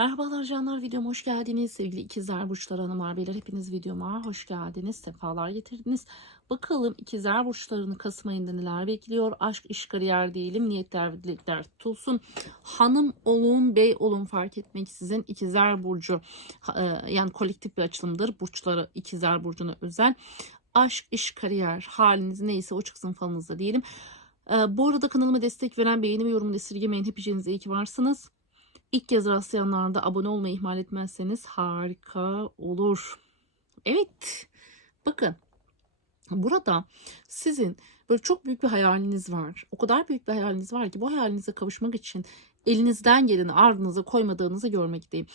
Merhabalar canlar videoma hoş geldiniz. Sevgili ikizler burçları hanımlar beyler hepiniz videoma hoş geldiniz. Sefalar getirdiniz. Bakalım ikizler burçlarını Kasım ayında neler bekliyor? Aşk, iş, kariyer diyelim. Niyetler dilekler tutulsun. Hanım olun, bey olun fark etmeksizin ikizler burcu e, yani kolektif bir açılımdır. Burçları ikizler burcuna özel. Aşk, iş, kariyer haliniz neyse o çıksın falınızda diyelim. E, Bu arada kanalıma destek veren beğeni ve yorum esirgemeyin. Hepiniz iyi ki varsınız. İlk kez rastlayanlar da abone olmayı ihmal etmezseniz harika olur. Evet. Bakın. Burada sizin böyle çok büyük bir hayaliniz var. O kadar büyük bir hayaliniz var ki bu hayalinize kavuşmak için elinizden geleni ardınıza koymadığınızı görmekteyim.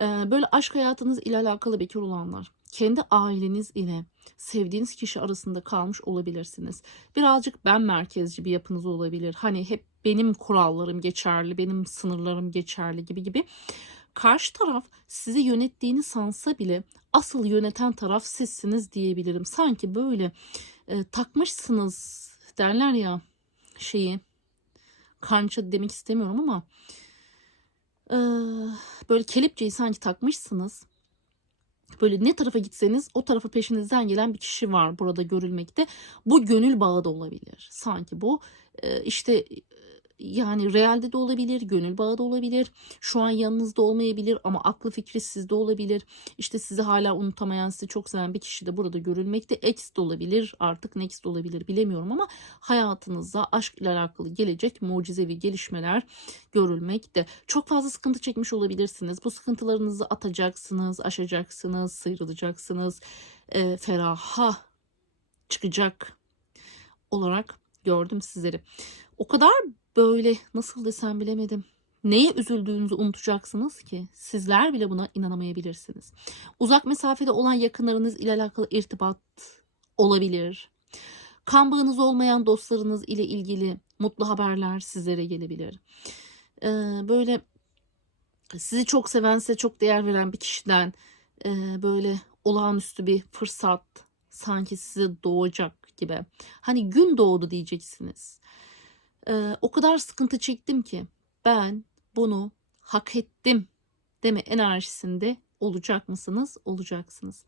Ee, böyle aşk hayatınız ile alakalı bekar olanlar kendi aileniz ile sevdiğiniz kişi arasında kalmış olabilirsiniz. Birazcık ben merkezci bir yapınız olabilir. Hani hep benim kurallarım geçerli, benim sınırlarım geçerli gibi gibi. Karşı taraf sizi yönettiğini sansa bile asıl yöneten taraf sizsiniz diyebilirim. Sanki böyle e, takmışsınız derler ya şeyi kança demek istemiyorum ama e, böyle kelepçeyi sanki takmışsınız böyle ne tarafa gitseniz o tarafa peşinizden gelen bir kişi var burada görülmekte. Bu gönül bağı da olabilir. Sanki bu e, işte yani realde de olabilir, gönül bağı da olabilir. Şu an yanınızda olmayabilir ama aklı fikri sizde olabilir. İşte sizi hala unutamayan, sizi çok seven bir kişi de burada görülmekte. Ex de olabilir, artık next olabilir bilemiyorum ama hayatınızda aşk ile alakalı gelecek mucizevi gelişmeler görülmekte. Çok fazla sıkıntı çekmiş olabilirsiniz. Bu sıkıntılarınızı atacaksınız, aşacaksınız, sıyrılacaksınız. E, feraha çıkacak olarak gördüm sizleri. O kadar böyle nasıl desem bilemedim. Neye üzüldüğünüzü unutacaksınız ki sizler bile buna inanamayabilirsiniz. Uzak mesafede olan yakınlarınız ile alakalı irtibat olabilir. Kan bağınız olmayan dostlarınız ile ilgili mutlu haberler sizlere gelebilir. Ee, böyle sizi çok seven, size çok değer veren bir kişiden e, böyle olağanüstü bir fırsat sanki size doğacak gibi. Hani gün doğdu diyeceksiniz. Ee, o kadar sıkıntı çektim ki ben bunu hak ettim deme enerjisinde olacak mısınız? Olacaksınız.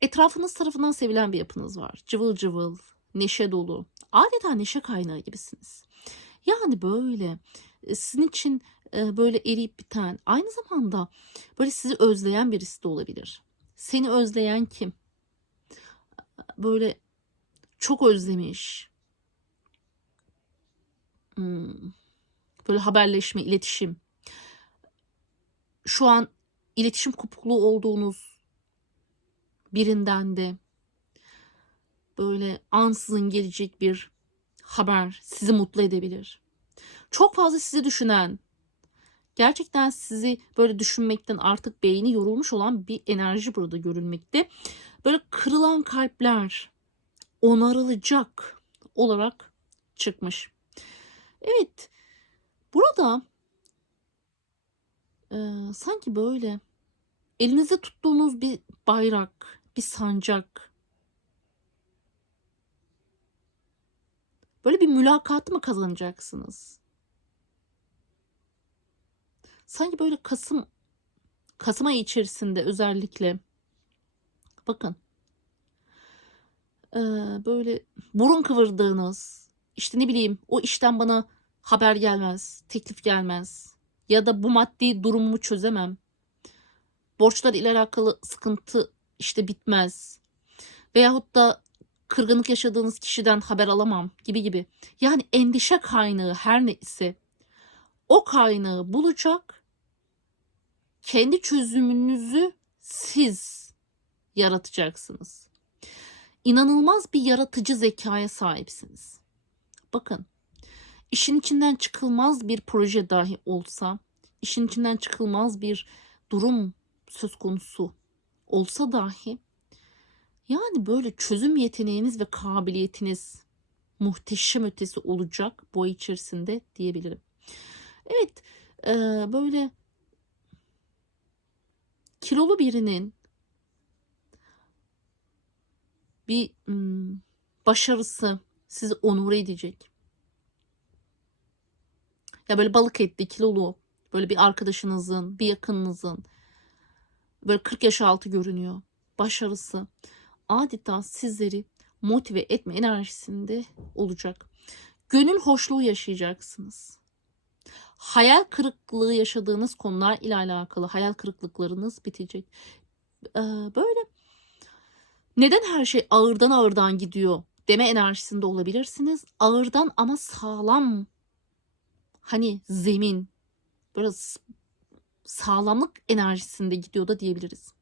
Etrafınız tarafından sevilen bir yapınız var. Cıvıl cıvıl, neşe dolu. Adeta neşe kaynağı gibisiniz. Yani böyle e, sizin için e, böyle eriyip biten, aynı zamanda böyle sizi özleyen birisi de olabilir. Seni özleyen kim? Böyle çok özlemiş. Böyle haberleşme, iletişim. Şu an iletişim kopukluğu olduğunuz birinden de böyle ansızın gelecek bir haber sizi mutlu edebilir. Çok fazla sizi düşünen, gerçekten sizi böyle düşünmekten artık beyni yorulmuş olan bir enerji burada görülmekte. Böyle kırılan kalpler onarılacak olarak çıkmış. Evet. Burada e, sanki böyle elinizde tuttuğunuz bir bayrak, bir sancak. Böyle bir mülakat mı kazanacaksınız? Sanki böyle Kasım Kasım ayı içerisinde özellikle bakın e, böyle burun kıvırdığınız işte ne bileyim o işten bana haber gelmez, teklif gelmez ya da bu maddi durumumu çözemem. Borçlar ile alakalı sıkıntı işte bitmez. Veyahut da kırgınlık yaşadığınız kişiden haber alamam gibi gibi. Yani endişe kaynağı her ne ise o kaynağı bulacak. Kendi çözümünüzü siz yaratacaksınız. İnanılmaz bir yaratıcı zekaya sahipsiniz. Bakın işin içinden çıkılmaz bir proje dahi olsa, işin içinden çıkılmaz bir durum söz konusu olsa dahi yani böyle çözüm yeteneğiniz ve kabiliyetiniz muhteşem ötesi olacak bu ay içerisinde diyebilirim. Evet e, böyle kilolu birinin bir hmm, başarısı sizi onur edecek. Ya böyle balık etli, kilolu, Böyle bir arkadaşınızın, bir yakınınızın böyle 40 yaş altı görünüyor. Başarısı adeta sizleri motive etme enerjisinde olacak. Gönül hoşluğu yaşayacaksınız. Hayal kırıklığı yaşadığınız konular ile alakalı hayal kırıklıklarınız bitecek. Ee, böyle neden her şey ağırdan ağırdan gidiyor deme enerjisinde olabilirsiniz. Ağırdan ama sağlam hani zemin böyle sağlamlık enerjisinde gidiyor da diyebiliriz.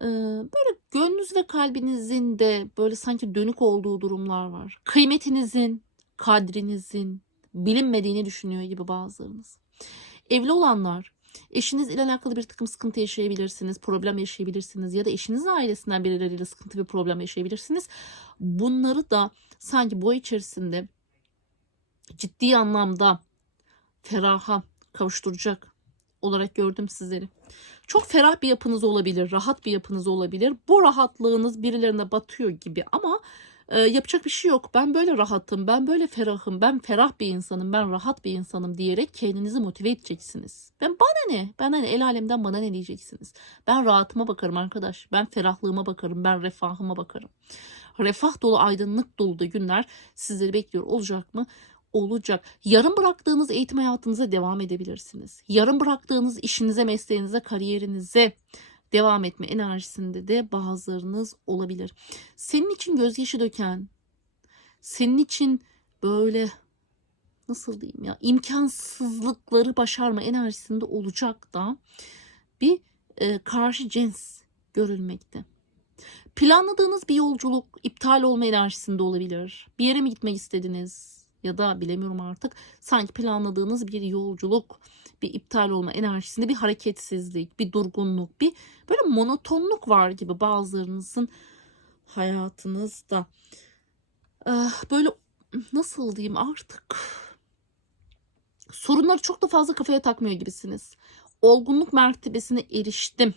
Ee, böyle gönlünüz ve kalbinizin de böyle sanki dönük olduğu durumlar var. Kıymetinizin, kadrinizin bilinmediğini düşünüyor gibi bazılarınız. Evli olanlar eşiniz ile alakalı bir takım sıkıntı yaşayabilirsiniz, problem yaşayabilirsiniz ya da eşinizin ailesinden birileriyle sıkıntı ve problem yaşayabilirsiniz. Bunları da sanki bu ay içerisinde ciddi anlamda feraha kavuşturacak olarak gördüm sizleri. Çok ferah bir yapınız olabilir, rahat bir yapınız olabilir. Bu rahatlığınız birilerine batıyor gibi ama e, yapacak bir şey yok. Ben böyle rahatım, ben böyle ferahım, ben ferah bir insanım, ben rahat bir insanım diyerek kendinizi motive edeceksiniz. Ben bana ne? Ben hani el alemden bana ne diyeceksiniz? Ben rahatıma bakarım arkadaş. Ben ferahlığıma bakarım, ben refahıma bakarım. Refah dolu, aydınlık dolu da günler sizleri bekliyor olacak mı? Olacak. Yarım bıraktığınız eğitim hayatınıza devam edebilirsiniz. Yarım bıraktığınız işinize, mesleğinize, kariyerinize devam etme enerjisinde de bazılarınız olabilir. Senin için gözyaşı döken, senin için böyle nasıl diyeyim ya imkansızlıkları başarma enerjisinde olacak da bir e, karşı cins görülmekte. Planladığınız bir yolculuk iptal olma enerjisinde olabilir. Bir yere mi gitmek istediniz? Ya da bilemiyorum artık sanki planladığınız bir yolculuk bir iptal olma enerjisinde bir hareketsizlik, bir durgunluk, bir böyle monotonluk var gibi bazılarınızın hayatınızda. Ah, Böyle nasıl diyeyim artık sorunları çok da fazla kafaya takmıyor gibisiniz. Olgunluk mertebesine eriştim.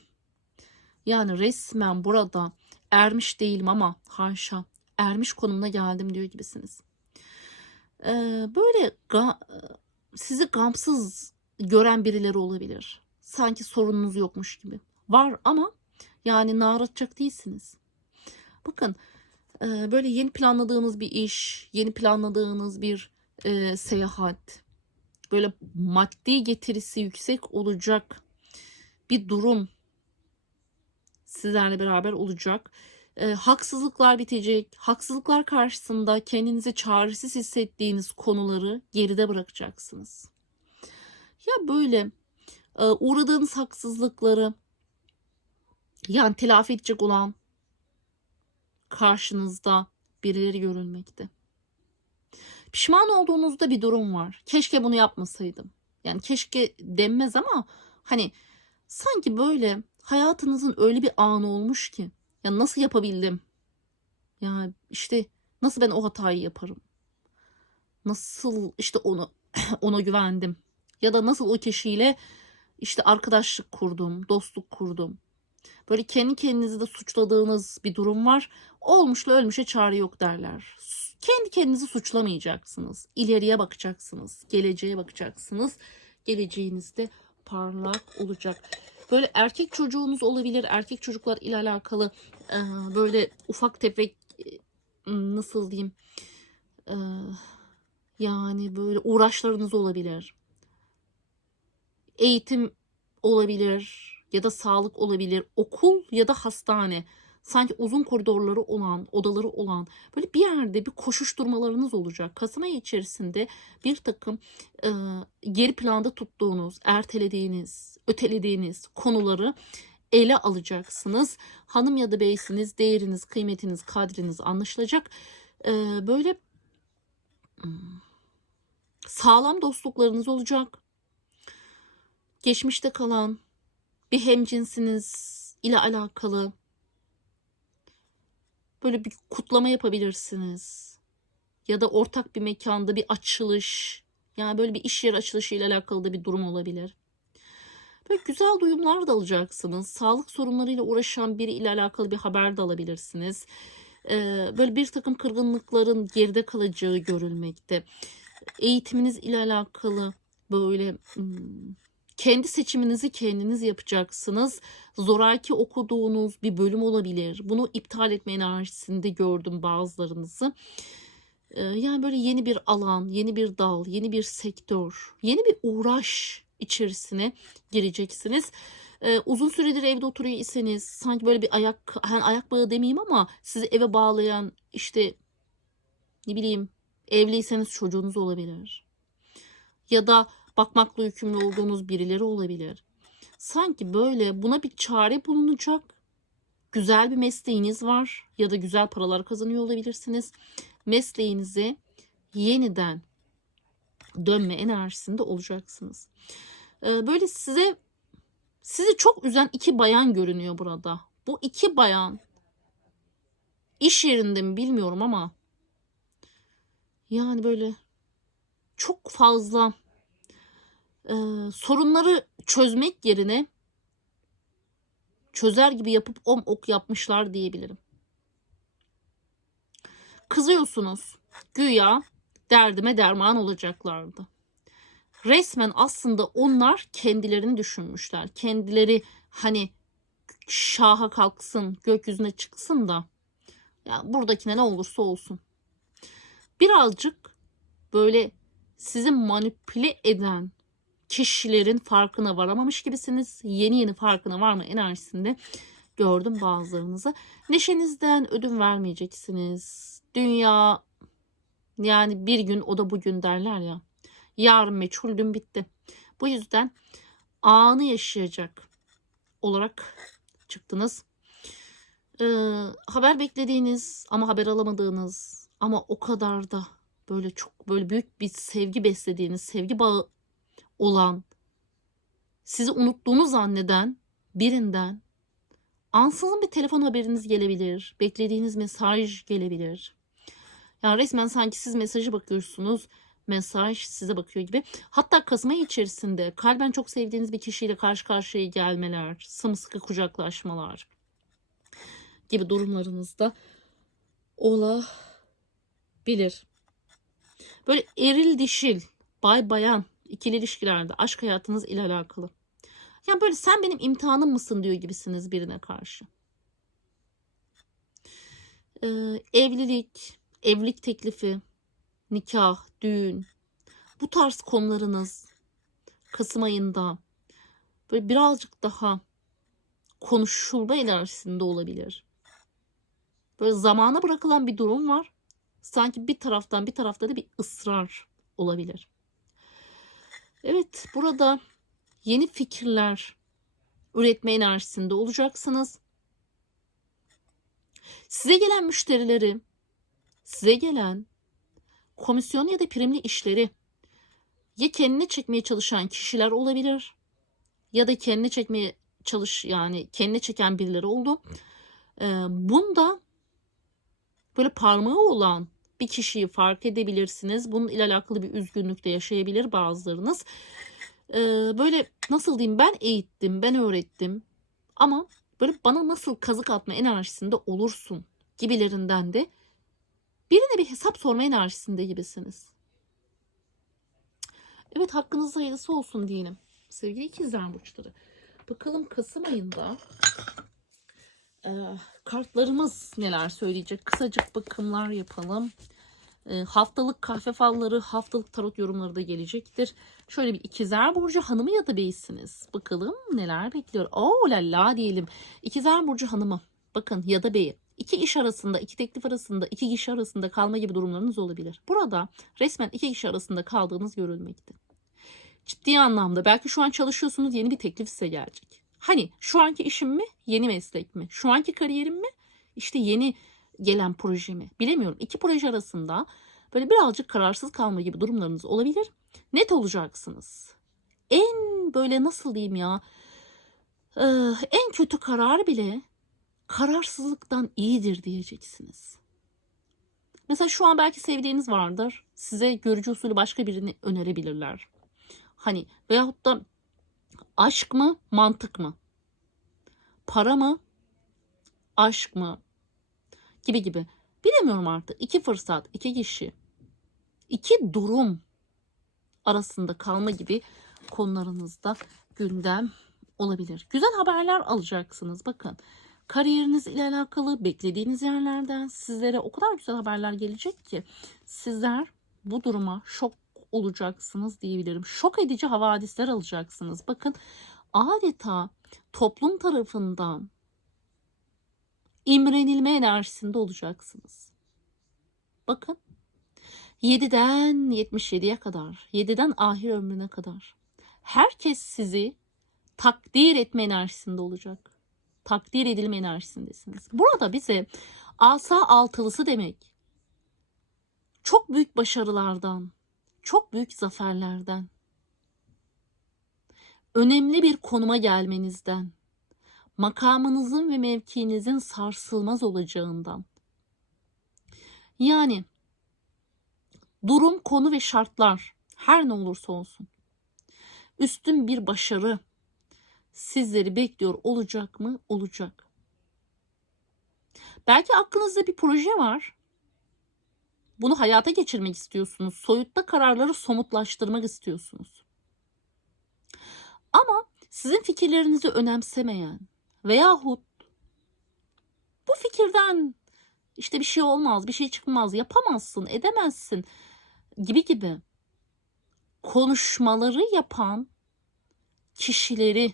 Yani resmen burada ermiş değilim ama haşa ermiş konumuna geldim diyor gibisiniz. Ee, böyle ga- sizi gamsız gören birileri olabilir. Sanki sorununuz yokmuş gibi. Var ama yani nar atacak değilsiniz. Bakın e, böyle yeni planladığınız bir iş, yeni planladığınız bir e, seyahat, böyle maddi getirisi yüksek olacak bir durum sizlerle beraber olacak. E, haksızlıklar bitecek. Haksızlıklar karşısında kendinizi çaresiz hissettiğiniz konuları geride bırakacaksınız. Ya böyle e, uğradığınız haksızlıkları yani telafi edecek olan karşınızda birileri görülmekte. Pişman olduğunuzda bir durum var. Keşke bunu yapmasaydım. Yani keşke denmez ama hani sanki böyle hayatınızın öyle bir anı olmuş ki ya nasıl yapabildim? Ya işte nasıl ben o hatayı yaparım? Nasıl işte onu ona güvendim? Ya da nasıl o kişiyle işte arkadaşlık kurdum, dostluk kurdum. Böyle kendi kendinizi de suçladığınız bir durum var. Olmuşla ölmüşe çare yok derler. Kendi kendinizi suçlamayacaksınız. İleriye bakacaksınız. Geleceğe bakacaksınız. Geleceğinizde parlak olacak. Böyle erkek çocuğunuz olabilir. Erkek çocuklar ile alakalı böyle ufak tefek e, nasıl diyeyim e, yani böyle uğraşlarınız olabilir. Eğitim olabilir ya da sağlık olabilir. Okul ya da hastane. Sanki uzun koridorları olan, odaları olan böyle bir yerde bir koşuşturmalarınız olacak. Kasım ayı içerisinde bir takım e, geri planda tuttuğunuz, ertelediğiniz, ötelediğiniz konuları ele alacaksınız. Hanım ya da beysiniz, değeriniz, kıymetiniz, kadriniz anlaşılacak. E, böyle hmm, sağlam dostluklarınız olacak. Geçmişte kalan bir hemcinsiniz ile alakalı böyle bir kutlama yapabilirsiniz. Ya da ortak bir mekanda bir açılış, yani böyle bir iş yeri açılışı ile alakalı da bir durum olabilir. Böyle güzel duyumlar da alacaksınız. Sağlık sorunlarıyla uğraşan biri ile alakalı bir haber de alabilirsiniz. Ee, böyle bir takım kırgınlıkların geride kalacağı görülmekte. Eğitiminiz ile alakalı böyle kendi seçiminizi kendiniz yapacaksınız. Zoraki okuduğunuz bir bölüm olabilir. Bunu iptal etme enerjisinde gördüm bazılarınızı. Yani böyle yeni bir alan, yeni bir dal, yeni bir sektör, yeni bir uğraş içerisine gireceksiniz. Ee, uzun süredir evde oturuyor iseniz sanki böyle bir ayak hani ayak bağı demeyeyim ama sizi eve bağlayan işte ne bileyim evliyseniz çocuğunuz olabilir. Ya da bakmakla yükümlü olduğunuz birileri olabilir. Sanki böyle buna bir çare bulunacak. Güzel bir mesleğiniz var ya da güzel paralar kazanıyor olabilirsiniz. Mesleğinize yeniden dönme enerjisinde olacaksınız. Ee, böyle size sizi çok üzen iki bayan görünüyor burada. Bu iki bayan iş yerinde mi bilmiyorum ama yani böyle çok fazla e, sorunları çözmek yerine çözer gibi yapıp om ok yapmışlar diyebilirim. Kızıyorsunuz. Güya derdime derman olacaklardı. Resmen aslında onlar kendilerini düşünmüşler. Kendileri hani şaha kalksın, gökyüzüne çıksın da ya buradakine ne olursa olsun. Birazcık böyle sizi manipüle eden kişilerin farkına varamamış gibisiniz. Yeni yeni farkına varma enerjisinde gördüm bazılarınızı. Neşenizden ödün vermeyeceksiniz. Dünya yani bir gün o da bugün derler ya. Yarın meçhul dün bitti. Bu yüzden anı yaşayacak olarak çıktınız. Ee, haber beklediğiniz ama haber alamadığınız ama o kadar da böyle çok böyle büyük bir sevgi beslediğiniz, sevgi bağı olan, sizi unuttuğunu zanneden birinden ansızın bir telefon haberiniz gelebilir. Beklediğiniz mesaj gelebilir. Yani resmen sanki siz mesajı bakıyorsunuz. Mesaj size bakıyor gibi. Hatta Kasım ayı içerisinde kalben çok sevdiğiniz bir kişiyle karşı karşıya gelmeler, sımsıkı kucaklaşmalar gibi durumlarınızda olabilir. Böyle eril dişil, bay bayan ikili ilişkilerde aşk hayatınız ile alakalı. Yani böyle sen benim imtihanım mısın diyor gibisiniz birine karşı. Ee, evlilik, evlilik teklifi, nikah, düğün bu tarz konularınız Kasım ayında böyle birazcık daha konuşulma enerjisinde olabilir. Böyle zamana bırakılan bir durum var. Sanki bir taraftan bir tarafta da bir ısrar olabilir. Evet burada yeni fikirler üretme enerjisinde olacaksınız. Size gelen müşterileri, size gelen komisyon ya da primli işleri ya kendine çekmeye çalışan kişiler olabilir ya da kendine çekmeye çalış yani kendine çeken birileri oldu. Ee, bunda böyle parmağı olan bir kişiyi fark edebilirsiniz. Bunun ile alakalı bir üzgünlük de yaşayabilir bazılarınız. Ee, böyle nasıl diyeyim ben eğittim, ben öğrettim. Ama böyle bana nasıl kazık atma enerjisinde olursun gibilerinden de birine bir hesap sorma enerjisinde gibisiniz. Evet hakkınız hayırlısı olsun diyelim. Sevgili ikizler burçları. Bakalım Kasım ayında e, kartlarımız neler söyleyecek? Kısacık bakımlar yapalım. E, haftalık kahve falları, haftalık tarot yorumları da gelecektir. Şöyle bir ikizler burcu hanımı ya da beysiniz. Bakalım neler bekliyor. Oo la la diyelim. İkizler burcu hanımı. Bakın ya da beyi. İki iş arasında, iki teklif arasında, iki kişi arasında kalma gibi durumlarınız olabilir. Burada resmen iki kişi arasında kaldığınız görülmekte. Ciddi anlamda belki şu an çalışıyorsunuz yeni bir teklif size gelecek. Hani şu anki işim mi, yeni meslek mi? Şu anki kariyerim mi, işte yeni gelen proje mi? Bilemiyorum. İki proje arasında böyle birazcık kararsız kalma gibi durumlarınız olabilir. Net olacaksınız. En böyle nasıl diyeyim ya, e, en kötü karar bile kararsızlıktan iyidir diyeceksiniz. Mesela şu an belki sevdiğiniz vardır. Size görücü usulü başka birini önerebilirler. Hani veyahut da aşk mı, mantık mı? Para mı, aşk mı? Gibi gibi. Bilemiyorum artık. İki fırsat, iki kişi, iki durum arasında kalma gibi konularınızda gündem olabilir. Güzel haberler alacaksınız. Bakın kariyeriniz ile alakalı beklediğiniz yerlerden sizlere o kadar güzel haberler gelecek ki sizler bu duruma şok olacaksınız diyebilirim. Şok edici havadisler alacaksınız. Bakın adeta toplum tarafından imrenilme enerjisinde olacaksınız. Bakın 7'den 77'ye kadar, 7'den ahir ömrüne kadar herkes sizi takdir etme enerjisinde olacak. Takdir edilme enerjisindesiniz. Burada bize asa altılısı demek. Çok büyük başarılardan, çok büyük zaferlerden, önemli bir konuma gelmenizden, makamınızın ve mevkiinizin sarsılmaz olacağından. Yani durum, konu ve şartlar her ne olursa olsun üstün bir başarı sizleri bekliyor olacak mı? Olacak. Belki aklınızda bir proje var. Bunu hayata geçirmek istiyorsunuz. Soyutta kararları somutlaştırmak istiyorsunuz. Ama sizin fikirlerinizi önemsemeyen veyahut bu fikirden işte bir şey olmaz, bir şey çıkmaz, yapamazsın, edemezsin gibi gibi konuşmaları yapan kişileri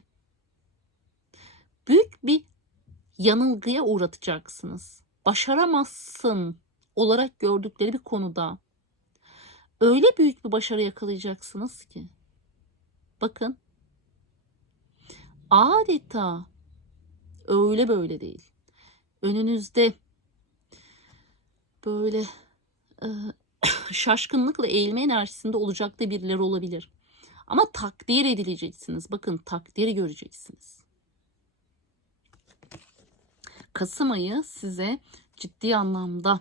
büyük bir yanılgıya uğratacaksınız. Başaramazsın olarak gördükleri bir konuda öyle büyük bir başarı yakalayacaksınız ki bakın adeta öyle böyle değil. Önünüzde böyle e, şaşkınlıkla eğilme enerjisinde olacak da birileri olabilir. Ama takdir edileceksiniz. Bakın takdiri göreceksiniz. Kasım ayı size ciddi anlamda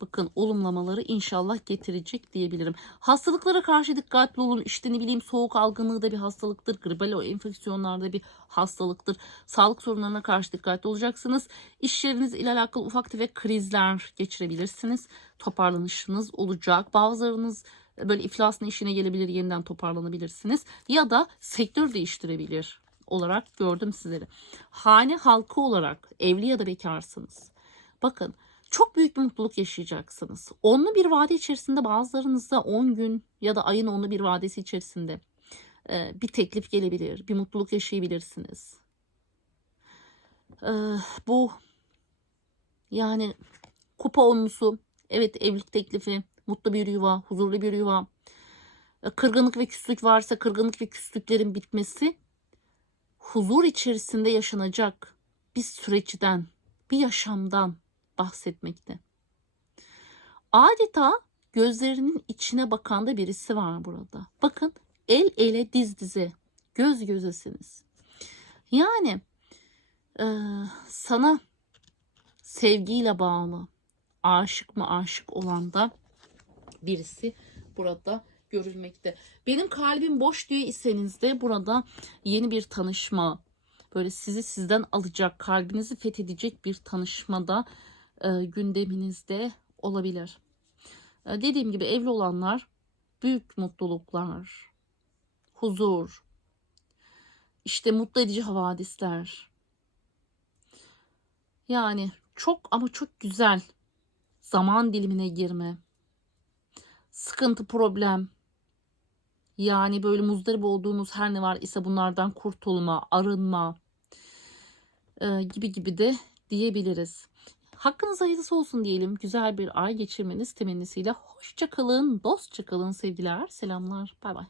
bakın olumlamaları inşallah getirecek diyebilirim. Hastalıklara karşı dikkatli olun. İşte ne bileyim soğuk algınlığı da bir hastalıktır. Gribal o enfeksiyonlarda bir hastalıktır. Sağlık sorunlarına karşı dikkatli olacaksınız. İş yeriniz ile alakalı ufak tefek krizler geçirebilirsiniz. Toparlanışınız olacak. Bazılarınız böyle iflasın işine gelebilir, yeniden toparlanabilirsiniz. Ya da sektör değiştirebilir olarak gördüm sizleri. Hane halkı olarak evli ya da bekarsınız. Bakın çok büyük bir mutluluk yaşayacaksınız. Onlu bir vade içerisinde bazılarınızda 10 gün ya da ayın onlu bir vadesi içerisinde e, bir teklif gelebilir. Bir mutluluk yaşayabilirsiniz. E, bu yani kupa onlusu evet evlilik teklifi, mutlu bir yuva, huzurlu bir yuva. E, kırgınlık ve küslük varsa kırgınlık ve küslüklerin bitmesi huzur içerisinde yaşanacak bir süreçten, bir yaşamdan bahsetmekte. Adeta gözlerinin içine bakan da birisi var burada. Bakın el ele diz dize göz gözesiniz. Yani e, sana sevgiyle bağlı aşık mı aşık olan da birisi burada görülmekte. Benim kalbim boş diyor iseniz de burada yeni bir tanışma böyle sizi sizden alacak kalbinizi fethedecek bir tanışmada e, gündeminizde olabilir. E, dediğim gibi evli olanlar büyük mutluluklar, huzur, işte mutlu edici havadisler. Yani çok ama çok güzel zaman dilimine girme. Sıkıntı, problem. Yani böyle muzdarip olduğunuz her ne var ise bunlardan kurtulma, arınma e, gibi gibi de diyebiliriz. Hakkınız hayırlısı olsun diyelim. Güzel bir ay geçirmeniz temennisiyle. Hoşça kalın, dostça kalın sevgiler. Selamlar. Bay bay.